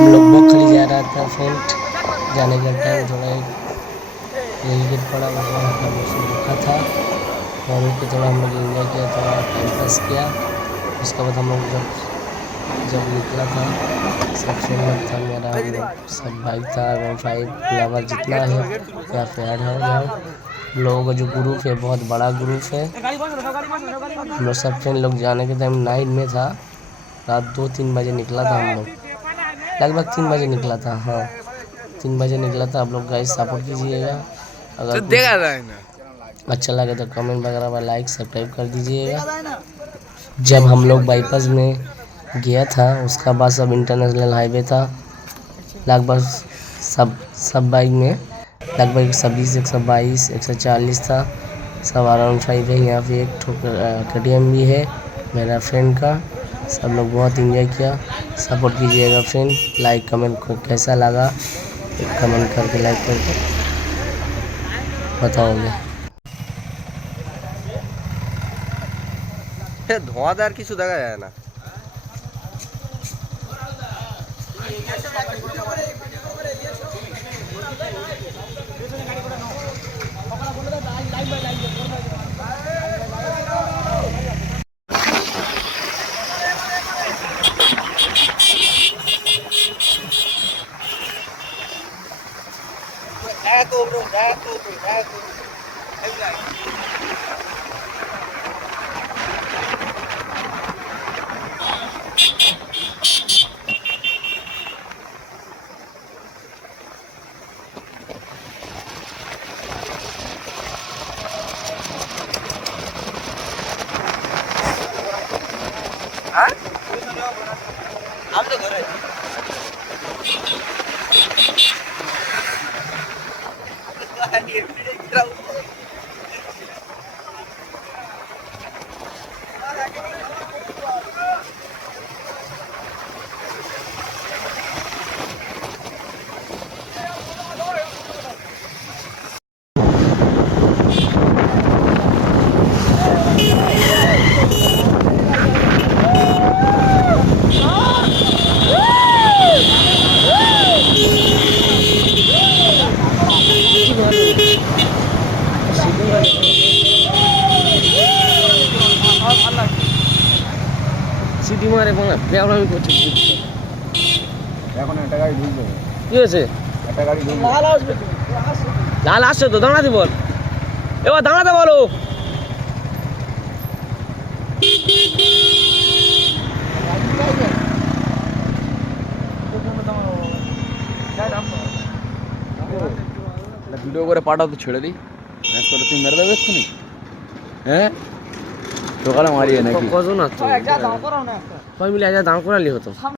हम लोग बखली जा रहा था फ्रेंड। जाने का टाइम थोड़ा रेलगेट पड़ा, उसमें हल्का मौसम रुका था और रुक के थोड़ा हम लोग एंजॉय किया, थोड़ा टाइम पास किया। उसके बाद हम लोग जब निकला था, सब फ्रेंड लोग था मेरा, हम लोग सब बाइक था, 5 लवर जितना है या फिर ऐड हो जाओ। लोगों का जो ग्रुप है बहुत बड़ा ग्रुप है। हम लोग सब फ्रेंड लोग जाने के टाइम नाइट में था, रात 2-3 बजे निकला था हम लोग, लगभग 3 बजे निकला था। हाँ 3 बजे निकला था। आप लोग गाइस सपोर्ट कीजिएगा, अगर कुछ अच्छा लगे तो कमेंट वगैरह में लाइक सब्सक्राइब कर दीजिएगा। जब हम लोग बाईपास में गया था उसका बाद सब इंटरनेशनल हाईवे था, लगभग सब बाइक में लगभग 120, 122, 140 था, सब अराउंड 5 है। यहाँ पे एक KTM भी है मेरा फ्रेंड का। सब लोग बहुत इंजॉय किया, सपोर्ट कीजिएगा फ्रेंड। लाइक कमेंट कैसा लगा कमेंट करके लाइक करके बताओगे। ধোঁয়াদার কিছু দেখা যায় না। हम तो घर সিটি মারে আমি করছি। এখন একটা গাড়ি ঢুকবে, কি হয়েছে? একটা গাড়ি ঢুকবে। লাল আসছে তো, দাঁড়াতে বল, এবার দাঁড়াতে বলো। ভিডিও করে পাঠাও তো, ছেড়ে দিই ম্যাচ করে তুই মেরে দেবে এক্ষুনি। হ্যাঁ সকালে মারিয়ে নাকি কজন আছে? কয় মিলে দাঁড় করালি হতো।